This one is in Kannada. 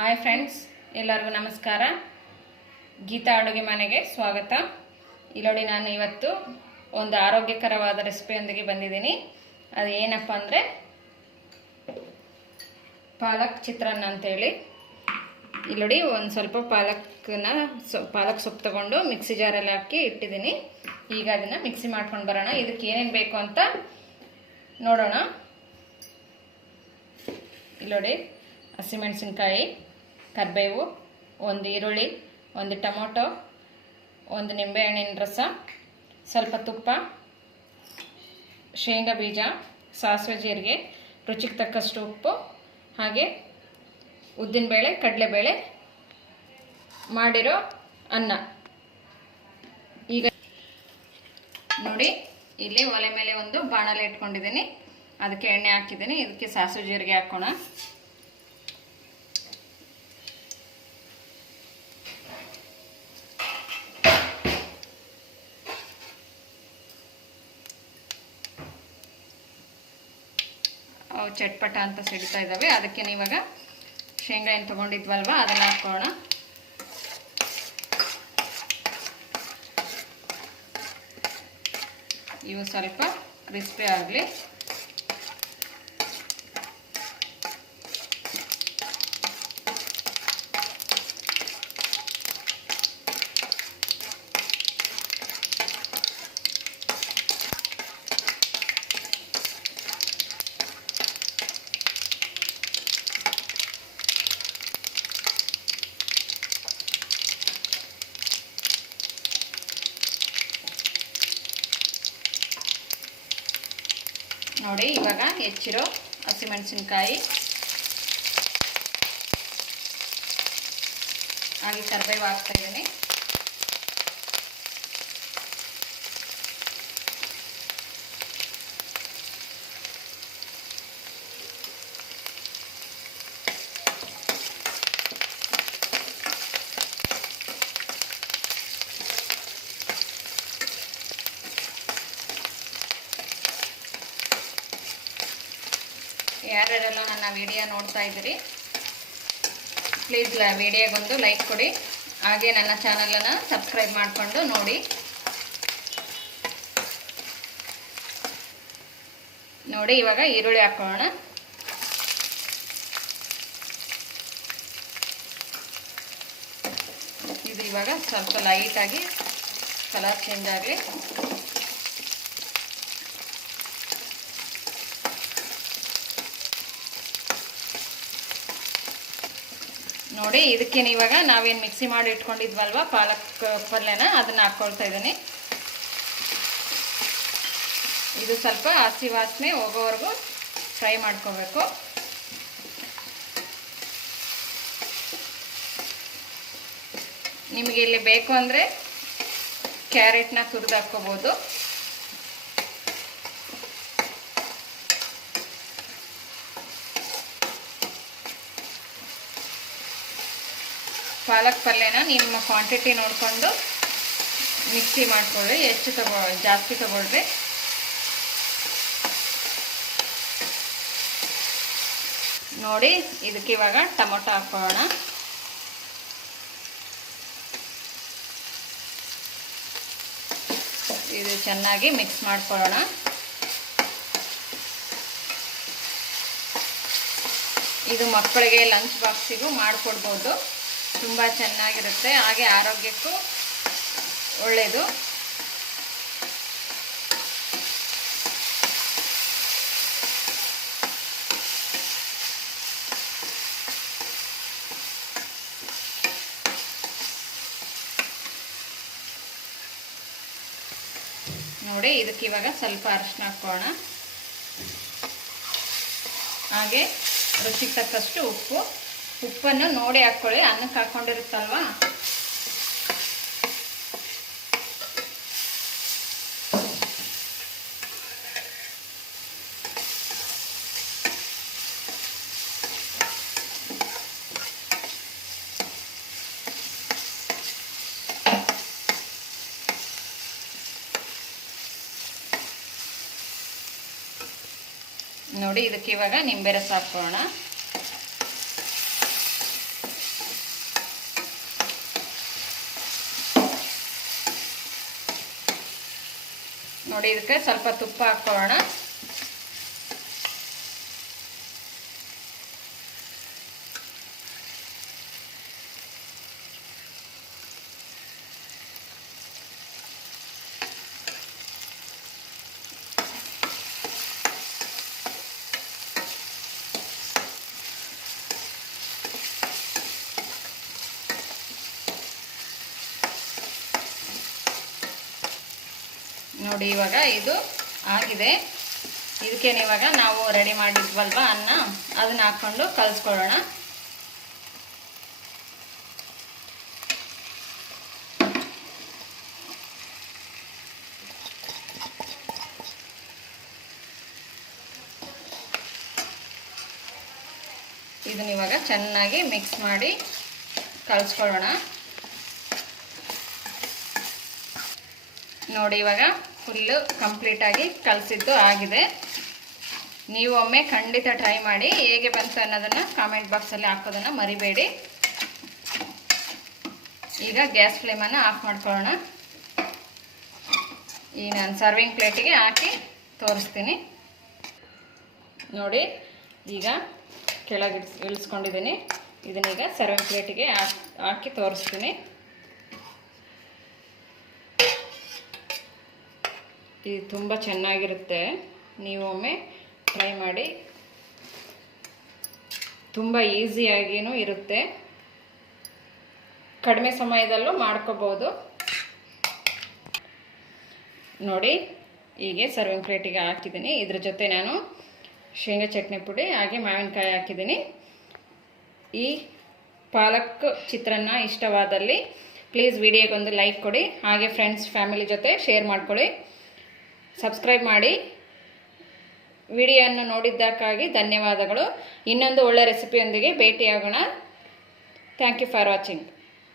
ಹಾಯ್ ಫ್ರೆಂಡ್ಸ್ ಎಲ್ಲರಿಗೂ ನಮಸ್ಕಾರ. ಗೀತಾ ಅಡುಗೆ ಮನೆಗೆ ಸ್ವಾಗತ. ಇಲ್ಲೋಡಿ ನಾನು ಇವತ್ತು ಒಂದು ಆರೋಗ್ಯಕರವಾದ ರೆಸಿಪಿಯೊಂದಿಗೆ ಬಂದಿದ್ದೀನಿ. ಅದು ಏನಪ್ಪ ಅಂದರೆ ಪಾಲಕ್ ಚಿತ್ರಾನ್ನ ಅಂತೇಳಿ. ಇಲ್ಲೋಡಿ ಒಂದು ಸ್ವಲ್ಪ ಪಾಲಕ್ನ ಸೊ, ಪಾಲಕ್ ಸೊಪ್ಪು ತಗೊಂಡು ಮಿಕ್ಸಿ ಜಾರಲ್ಲಿ ಹಾಕಿ ಇಟ್ಟಿದ್ದೀನಿ. ಈಗ ಅದನ್ನು ಮಿಕ್ಸಿ ಮಾಡ್ಕೊಂಡು ಬರೋಣ. ಇದಕ್ಕೆ ಏನೇನು ಬೇಕು ಅಂತ ನೋಡೋಣ. ಇಲ್ಲೋಡಿ ಹಸಿಮೆಣಸಿನ್ಕಾಯಿ ಕರಿಬೇವು, ಒಂದು ಈರುಳ್ಳಿ, ಒಂದು ಟೊಮೊಟೊ, ಒಂದು ನಿಂಬೆಹಣ್ಣಿನ ರಸ, ಸ್ವಲ್ಪ ತುಪ್ಪ, ಶೇಂಗಾ ಬೀಜ, ಸಾಸಿವೆ ಜೀರಿಗೆ, ರುಚಿಗೆ ತಕ್ಕಷ್ಟು ಉಪ್ಪು, ಹಾಗೆ ಉದ್ದಿನಬೇಳೆ, ಕಡಲೆಬೇಳೆ ಮಾಡಿರೋ ಅನ್ನ. ಈಗ ನೋಡಿ, ಇಲ್ಲಿ ಒಲೆ ಮೇಲೆ ಒಂದು ಬಾಣಲೆ ಇಟ್ಕೊಂಡಿದ್ದೀನಿ. ಅದಕ್ಕೆ ಎಣ್ಣೆ ಹಾಕಿದ್ದೀನಿ. ಇದಕ್ಕೆ ಸಾಸಿವೆ ಜೀರಿಗೆ ಹಾಕೋಣ. ಚಟ್ಪಟ ಅಂತ ಸಿಡಿತಾ ಇದ್ದಾವೆ ಅದಕ್ಕೆ ನೀವಾಗ ಶೇಂಗಾ ಏನು ತೊಗೊಂಡಿದ್ವಲ್ವ? ಅದನ್ನು ಹಾಕೋಣ. ಇವು ಸ್ವಲ್ಪ ಕ್ರಿಸ್ಪಿ ಆಗಲಿ. ನೋಡಿ ಇವಾಗ ಹೆಚ್ಚಿರೋ ಹಸಿಮೆಣಸಿನ್ಕಾಯಿ. ಹಾಗೆ ಕರ್ಬೇವು ಹಾಕ್ತಾ ಯಾರ್ಯಾರೆಲ್ಲ ನನ್ನ ವಿಡಿಯೋ ನೋಡ್ತಾ ಇದ್ದೀರಿ ಪ್ಲೀಸ್ ವಿಡಿಯೋಗೊಂದು ಲೈಕ್ ಕೊಡಿ. ಹಾಗೆ ನನ್ನ ಚಾನಲನ್ನು ಸಬ್ಸ್ಕ್ರೈಬ್ ಮಾಡಿಕೊಂಡು ನೋಡಿ. ನೋಡಿ, ಇವಾಗ ಈರುಳ್ಳಿ ಹಾಕೋಣ ಇದು ಇವಾಗ ಸ್ವಲ್ಪ ಲೈಟಾಗಿ ಕಲರ್ ಚೇಂಜ್ ಆಗಲಿ ನೋಡಿ ಇದಕ್ಕೇನು ಇವಾಗ ನಾವೇನು ಮಿಕ್ಸಿ ಮಾಡಿ ಇಟ್ಕೊಂಡಿದ್ವಲ್ವ, ಪಾಲಕ್ ಪಲ್ಯನ, ಅದನ್ನು ಹಾಕ್ಕೊಳ್ತಾ ಇದ್ದೀನಿ. ಇದು ಸ್ವಲ್ಪ ಹಸಿ ವಾಸನೆ ಹೋಗೋವರೆಗೂ ಫ್ರೈ ಮಾಡ್ಕೋಬೇಕು. ನಿಮಗೆ ಇಲ್ಲಿ ಬೇಕು ಅಂದರೆ ಕ್ಯಾರೆಟ್ನ ತುರಿದು ಹಾಕ್ಕೋಬೋದು. ಪಾಲಕ್ ಪಲ್ಯನ ನಿಮ್ಮ ಕ್ವಾಂಟಿಟಿ ನೋಡಿಕೊಂಡು ಮಿಕ್ಸಿ ಮಾಡಿಕೊಳ್ಳಿ. ಹೆಚ್ಚು ತಗೋ, ಜಾಸ್ತಿ ತಗೊಳ್ರಿ. ನೋಡಿ, ಇದಕ್ಕೆ ಇವಾಗ ಟೊಮೊಟೊ ಹಾಕೋಣ. ಇದು ಚೆನ್ನಾಗಿ ಮಿಕ್ಸ್ ಮಾಡ್ಕೊಳ್ಳೋಣ. ಇದು ಮಕ್ಕಳಿಗೆ ಲಂಚ್ ಬಾಕ್ಸಿಗೂ ಮಾಡಿಕೊಡ್ಬೋದು. ತುಂಬ ಚೆನ್ನಾಗಿರುತ್ತೆ. ಹಾಗೆ ಆರೋಗ್ಯಕ್ಕೂ ಒಳ್ಳೆಯದು ನೋಡಿ, ಇದಕ್ಕೆ ಇವಾಗ ಸ್ವಲ್ಪ ಅರಿಶಿನ ಹಾಕೋಣ. ಹಾಗೆ ರುಚಿಗೆ ತಕ್ಕಷ್ಟು ಉಪ್ಪು. ಉಪ್ಪನ್ನು ನೋಡಿ ಹಾಕ್ಕೊಳ್ಳಿ ಅನ್ನಕ್ಕೆ ಹಾಕ್ಕೊಂಡಿರುತ್ತಲ್ವ ನೋಡಿ ಇದಕ್ಕೆ ಇವಾಗ ನಿಂಬೆ ರಸ ಹಾಕೋಣ ನೋಡಿ ಇದಕ್ಕೆ ಸ್ವಲ್ಪ ತುಪ್ಪ ಹಾಕ್ಕೊಳ್ಳೋಣ ನೋಡಿ, ಇವಾಗ ಇದು ಆಗಿದೆ. ಇದಕ್ಕೇನು ಇವಾಗ ನಾವು ರೆಡಿ ಮಾಡಿದ್ವಲ್ವ ಅನ್ನ? ಅದನ್ನ ಹಾಕ್ಕೊಂಡು ಕಲಿಸ್ಕೊಳ್ಳೋಣ. ಇದನ್ನ ಇವಾಗ ಚೆನ್ನಾಗಿ ಮಿಕ್ಸ್ ಮಾಡಿ ಕಲಿಸ್ಕೊಳ್ಳೋಣ. ನೋಡಿ, ಇವಾಗ ಫುಲ್ಲು ಕಂಪ್ಲೀಟಾಗಿ ಕಲಸಿದ್ದು ಆಗಿದೆ. ನೀವು ಒಮ್ಮೆ ಖಂಡಿತ ಟ್ರೈ ಮಾಡಿ ಹೇಗೆ ಬಂತು ಅನ್ನೋದನ್ನು ಕಾಮೆಂಟ್ ಬಾಕ್ಸಲ್ಲಿ ಹಾಕೋದನ್ನು ಮರಿಬೇಡಿ. ಈಗ ಗ್ಯಾಸ್ ಫ್ಲೇಮನ್ನು ಆಫ್ ಮಾಡ್ಕೊಳ್ಳೋಣ. ಈ ನಾನು ಸರ್ವಿಂಗ್ ಪ್ಲೇಟಿಗೆ ಹಾಕಿ ತೋರಿಸ್ತೀನಿ. ನೋಡಿ, ಈಗ ಕೆಳಗೆ ಇಳಿಸ್ಕೊಂಡಿದ್ದೀನಿ. ಇದನ್ನೀಗ ಸರ್ವಿಂಗ್ ಪ್ಲೇಟಿಗೆ ಹಾಕಿ ತೋರಿಸ್ತೀನಿ. ಇದು ತುಂಬ ಚೆನ್ನಾಗಿರುತ್ತೆ. ನೀವು ಒಮ್ಮೆ ಟ್ರೈ ಮಾಡಿ. ತುಂಬ ಈಸಿಯಾಗಿಯೂ ಇರುತ್ತೆ. ಕಡಿಮೆ ಸಮಯದಲ್ಲೂ ಮಾಡ್ಕೋಬೋದು. ನೋಡಿ, ಹೀಗೆ ಸರ್ವಿಂಗ್ ಪ್ಲೇಟಿಗೆ ಹಾಕಿದ್ದೀನಿ. ಇದ್ರ ಜೊತೆ ನಾನು ಶೇಂಗಾ ಚಟ್ನಿ ಪುಡಿ, ಹಾಗೆ ಮಾವಿನಕಾಯಿ ಹಾಕಿದ್ದೀನಿ. ಈ ಪಾಲಕ್ ಚಿತ್ರಾನ್ನ ಇಷ್ಟವಾದಲ್ಲಿ ಪ್ಲೀಸ್ ವಿಡಿಯೋಗೊಂದು ಲೈಕ್ ಕೊಡಿ. ಹಾಗೆ ಫ್ರೆಂಡ್ಸ್ ಫ್ಯಾಮಿಲಿ ಜೊತೆ ಶೇರ್ ಮಾಡ್ಕೊಳ್ಳಿ. ಸಬ್ಸ್ಕ್ರೈಬ್ ಮಾಡಿ ವಿಡಿಯೋವನ್ನು ನೋಡಿದ್ದಕ್ಕಾಗಿ ಧನ್ಯವಾದಗಳು. ಇನ್ನೊಂದು ಒಳ್ಳೆ ರೆಸಿಪಿಯೊಂದಿಗೆ ಭೇಟಿಯಾಗೋಣ. Thank you for watching